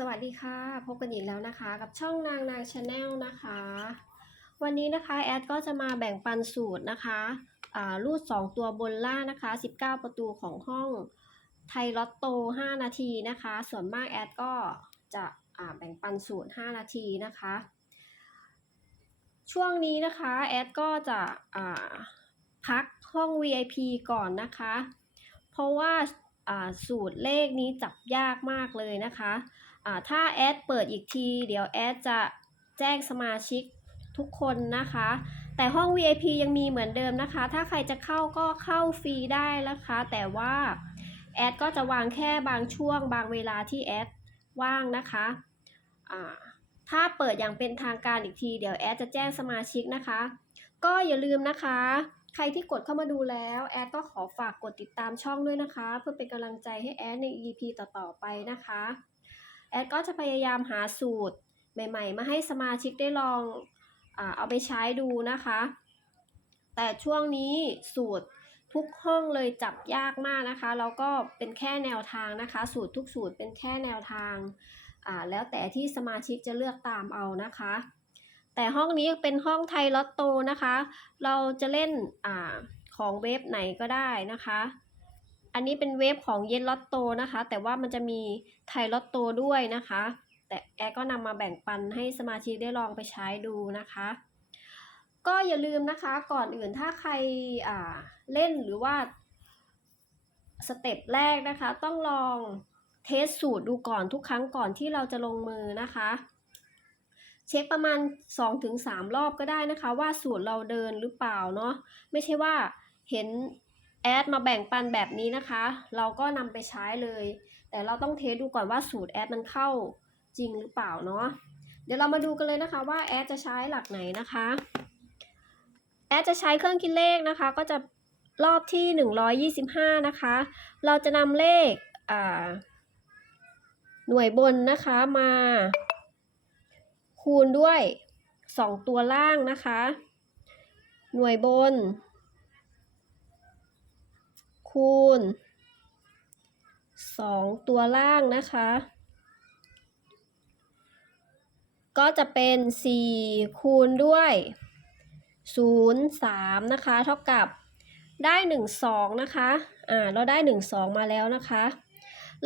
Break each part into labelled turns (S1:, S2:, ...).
S1: สวัสดีค่ะ พบกันอีกแล้วนะคะ กับช่องนางนางชาแนลนะคะ วันนี้นะคะแอดก็จะมาแบ่งปันสูตรนะคะรูด 2 ตัวบนล่างนะคะ 19 ประตูของห้องไทยลอตโต 5 นาทีนะคะ ส่วนมากแอดก็จะแบ่งปันสูตร 5 นาทีนะคะ ช่วงนี้นะคะแอดก็จะพักห้อง VIP ก่อนนะคะ เพราะว่าสูตรเลขนี้จับยากมากเลยนะคะ ถ้าแอดเปิดอีกที เดี๋ยวแอดจะแจ้งสมาชิกทุกคนนะคะ แต่ห้อง VIP ยังมีเหมือนเดิมนะคะ ถ้าใครจะเข้าก็เข้าฟรีได้นะคะ แต่ว่าแอดก็จะวางแค่บางช่วงบางเวลาที่แอดว่างนะคะถ้าเปิดอย่างเป็นทางการอีกที เดี๋ยวแอดจะแจ้งสมาชิกนะคะ ก็อย่าลืมนะคะ ใครที่กดเข้ามาดูแล้วแอดก็ขอฝากกดติดตามช่องด้วยนะคะ เพื่อเป็นกำลังใจให้แอดใน EP ต่อๆไปนะคะ แอดก็จะพยายามหาสูตรใหม่ ๆ มาให้สมาชิกได้ลองอาเอาไปใช้ดูนะคะ แต่ช่วงนี้สูตรทุกห้องเลยจับยากมากนะคะแล้วก็เป็นแค่แนวทางนะคะ สูตรทุกสูตรเป็นแค่แนวทางอ่าแล้วแต่ที่สมาชิกจะเลือกตามเอานะคะ แต่ห้องนี้เป็นห้องไทยลอตโตนะคะ เราจะเล่นอาของเว็บไหนก็ได้นะคะ อันนี้เป็นเว็บของเย็นลอตโตนะคะ แต่ว่ามันจะมีไทยลอตโตด้วยนะคะ แต่แอร์ก็นำมาแบ่งปันให้สมาชิกได้ลองไปใช้ดูนะคะ ก็อย่าลืมนะคะก่อนอื่นถ้าใครเล่นหรือว่าสเต็ปแรกนะคะ ต้องลองเทสสูตรดูก่อนทุกครั้งก่อนที่เราจะลงมือนะคะ เช็คประมาณ 2-3 รอบก็ได้นะคะ ว่าสูตรเราเดินหรือเปล่าเนาะไม่ใช่ว่าเห็น แอดมาแบ่งปันแบบนี้นะคะ เราก็นำไปใช้เลย แต่เราต้องเทสดูก่อนว่าสูตรแอดมันเข้าจริงหรือเปล่าเนาะเดี๋ยวเรามาดูกันเลยนะคะว่าแอดจะใช้หลักไหนนะคะแอดจะใช้เครื่องคิดเลขนะคะ ก็จะรอบที่ 125 นะคะ เราจะนำเลขหน่วยบนนะคะมา คูณด้วย 2 ตัวล่างนะคะ หน่วยบน คูณ 2 ตัวล่างนะคะ ก็จะเป็น 4 คูณด้วย 0 3 นะคะ เท่ากับได้ 1 2 นะคะ อ่า เราได้ 1 2 มาแล้วนะคะ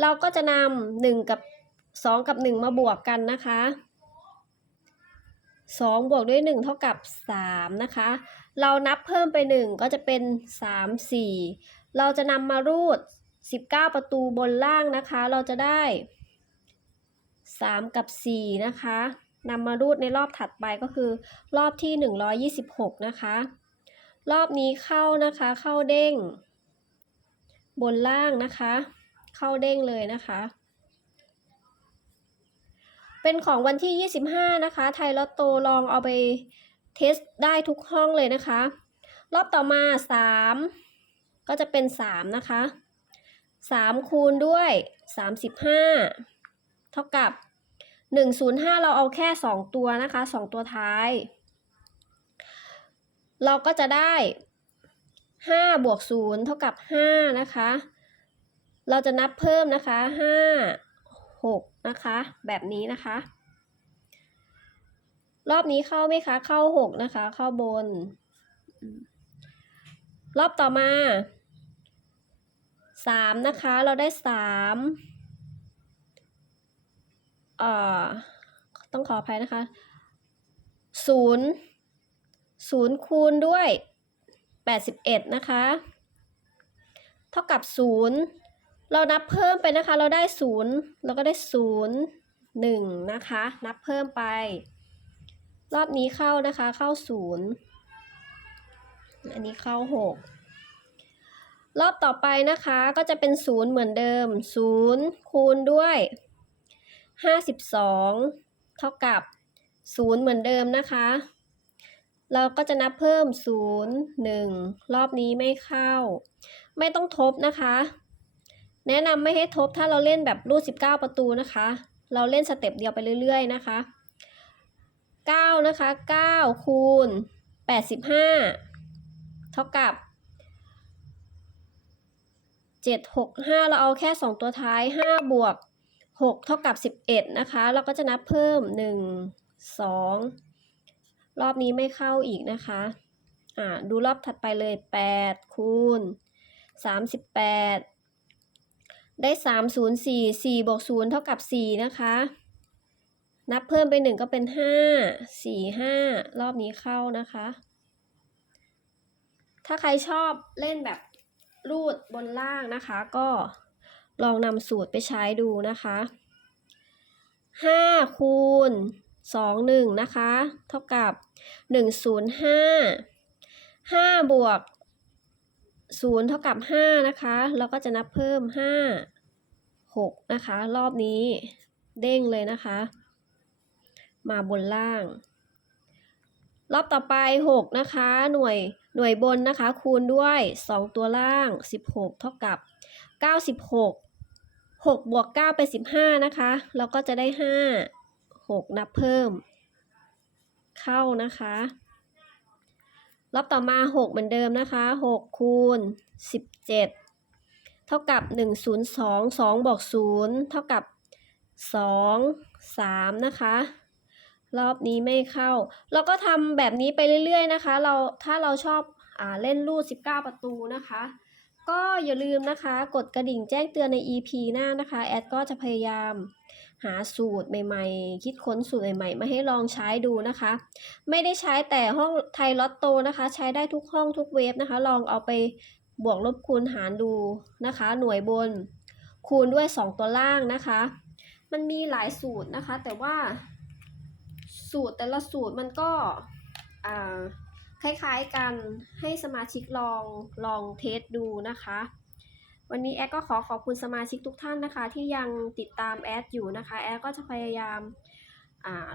S1: เราก็จะนำ1กับ 2 กับ 1 มาบวกกันนะคะ 2 บวกด้วย 1 เท่ากับ 3 นะคะ เรานับเพิ่มไป 1 ก็จะเป็น 3 4 เราจะนำมารูด 19 ประตูบนล่างนะคะ เราจะได้ 3 กับ 4 นะคะนำมารูดในรอบถัดไปก็คือ รอบที่ 126 นะคะ รอบนี้เข้านะคะเข้าเด้ง บนล่างนะคะ เข้าเด้งเลยนะคะ เป็นของวันที่ 25 นะคะ ไทยลอตโตลองเอาไปเทสได้ทุกห้องเลยนะคะ รอบต่อมา 3 ก็จะเป็น3นะคะ3คูณด้วย35เท่ากับ105เราเอาแค่2ตัวนะคะ2ตัวท้าย เราก็จะได้5บวก0เท่ากับ5นะคะ เราจะนับเพิ่มนะคะ5 6นะคะ แบบนี้นะคะ รอบนี้เข้าไหมคะ เข้า6นะคะ เข้าบน รอบต่อมา 3นะคะเราได้3เอ่อต้องขออภัยนะคะ0 0คูณด้วย81นะคะ เท่ากับ0เรานับเพิ่มไปนะคะ เราได้0เราก็ได้0 1นย์หนึ่งนะคะ นับเพิ่มไป รอบนี้เข้านะคะ เข้า0อันนี้เข้า6 รอบต่อไปนะคะก็จะเป็น 0 เหมือนเดิม 0 คูณด้วย 52 เท่ากับ 0 เหมือนเดิมนะคะ เราก็จะนับเพิ่ม 0 1 รอบนี้ไม่เข้า ไม่ต้องทบนะคะ แนะนำไม่ให้ทบถ้าเราเล่นแบบรูด 19 ประตูนะคะ เราเล่นสเต็ปเดียวไปเรื่อยๆ นะคะ 9 นะคะ 9 คูณ 85 เท่ากับ 7 6 5 เราเอาแค่ 2 ตัวท้าย 5 บวกหกเท่ากับสิบเอ็ดนะคะ เราก็จะนับเพิ่มหนึ่งสองรอบนี้ไม่เข้าอีกนะคะอ่าดูรอบถัดไปเลยแปดคูณสามสิบแปดได้สามศูนย์สี่สี่บวกศูนย์เท่ากับสี่นะคะ นับเพิ่มไปหนึ่งก็เป็นห้าสี่ห้ารอบนี้เข้านะคะ ถ้าใครชอบเล่นแบบ รูดบนล่างนะคะ ก็ลองนำสูตรไปใช้ดูนะคะห้าคูณสองหนึ่งนะคะ เท่ากับหนึ่งศูนย์ห้าห้าบวกศูนย์เท่ากับห้านะคะ แล้วก็จะนับเพิ่มห้าหกนะคะ รอบนี้เด้งเลยนะคะ มาบนล่าง รอบต่อไป 6 นะคะ หน่วยหน่วยบนนะคะ คูณด้วย 2 ตัวล่าง 16 เท่ากับ 96 6บวก9เป็น15 นะคะเราก็จะได้ 5 6 นับเพิ่ม เข้านะคะ รอบต่อมา 6 เหมือนเดิมนะคะ 6 คูณ 17 เท่ากับ 102 2บวก0เท่ากับ 2 3 นะคะ รอบนี้ไม่เข้า เราก็ทำแบบนี้ไปเรื่อยๆนะคะ เราถ้าเราชอบอ่าเล่นรูด 19 ประตูนะคะ ก็อย่าลืมนะคะ กดกระดิ่งแจ้งเตือนใน EP หน้านะคะ แอดก็จะพยายามหาสูตรใหม่ๆ คิดค้นสูตรใหม่ๆ มาให้ลองใช้ดูนะคะ ไม่ได้ใช้แต่ห้องไทยลอตโตนะคะ ใช้ได้ทุกห้องทุกเว็บนะคะ ลองเอาไปบวกลบคูณหารดูนะคะ หน่วยบนคูณด้วย 2 ตัวล่างนะคะ มันมีหลายสูตรนะคะ แต่ว่า สูตรแต่ละสูตรมันก็คล้ายๆกันให้สมาชิกลองลองเทสดูนะคะ วันนี้แอดก็ขอขอบคุณสมาชิกทุกท่านนะคะ ที่ยังติดตามแอดอยู่นะคะแอดก็จะพยายาม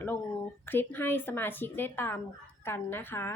S1: ลงคลิปให้สมาชิกได้ตามกันนะคะ